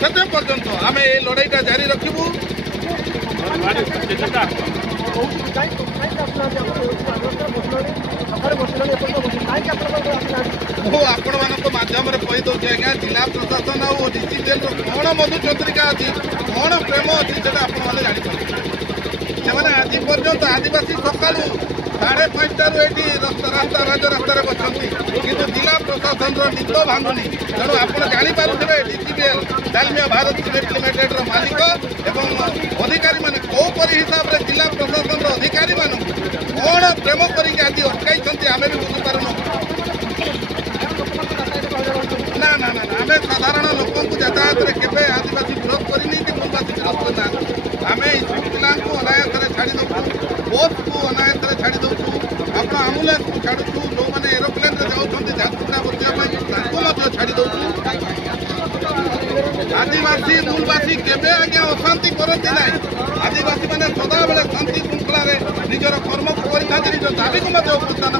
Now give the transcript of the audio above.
ସେତେ ପର୍ଯ୍ୟନ୍ତ ଆମେ ଏ ଲଢ଼େଇଟା ଜାରି ରଖିବୁ। ମୁଁ ଆପଣମାନଙ୍କ ମାଧ୍ୟମରେ କହିଦେଉଛି ଆଜ୍ଞା, ଜିଲ୍ଲା ପ୍ରଶାସନ ଆଉ ଡିସିଜିଏଲ୍ର କ'ଣ ମଧୁଚନ୍ଦ୍ରିକା ଅଛି, କ'ଣ ପ୍ରେମ ଅଛି, ସେଟା ଆପଣମାନେ ଜାଣିଛନ୍ତି। ସେମାନେ ଆଜି ପର୍ଯ୍ୟନ୍ତ ଆଦିବାସୀ ସକାଳୁ 5:30ଟାରୁ ଏଠି ରାସ୍ତାରେ ବସନ୍ତି, କିନ୍ତୁ ଜିଲ୍ଲା ପ୍ରଶାସନର ନିଦ ଭାଙ୍ଗୁନି। ତେଣୁ ଆପଣ ଜାଣିପାରୁଥିବେ ଡିସିଜିଏଲ୍ ଡାଲମିଆ ଭାରତ ସିମେଣ୍ଟ ଲିମିଟେଡ୍ର ମାଲିକ ଏବଂ ଅଧିକାରୀମାନେ କେଉଁପରି ହିସାବରେ ଜିଲ୍ଲା ପ୍ରଶାସନର ଅଧିକାରୀମାନଙ୍କୁ କ'ଣ ପ୍ରେମ କରିକି ଆଜି ଅଟକାଇଛନ୍ତି ଆମେ ବି ବୁଝିପାରୁନୁ। ନା ନା ନା ଆମେ ସାଧାରଣ ଲୋକଙ୍କୁ ଯାତାୟାତରେ କେବେ ଆଦିବାସୀ ବିରୋଧ କରିନି କି ମୂଲବାସୀ ବିରୋଧ କରିନାହାନ୍ତି। ଆମେ ସ୍କୁଲ ପିଲାଙ୍କୁ ଅନାୟାସରେ ଛାଡ଼ି ଦେଉଛୁ, ବୋଟ୍କୁ ଅନାୟାସରେ ଛାଡ଼ି ଦେଉଛୁ, ଆପଣ ଆମ୍ବୁଲାନ୍ସକୁ ଛାଡ଼ୁଛୁ, ଯେଉଁମାନେ ଏରୋପ୍ଲେନ୍ରେ ଯାଉଛନ୍ତି ଝାରସୁଗୁଡ଼ା ବସିବା ପାଇଁ ତାଙ୍କୁ ମଧ୍ୟ ଛାଡ଼ି ଦେଉଛୁ। ଆଦିବାସୀ ମୂଲବାସୀ କେବେ ଆଜ୍ଞା ଅଶାନ୍ତି କରନ୍ତି ନାହିଁ। ଆଦିବାସୀମାନେ ସଦାବେଳେ ଶାନ୍ତି ଶୃଙ୍ଖଳାରେ ନିଜର କର୍ମକୁ କରିଥାନ୍ତି, ନିଜ ଦାବିକୁ ମଧ୍ୟ ଉପସ୍ଥାପନ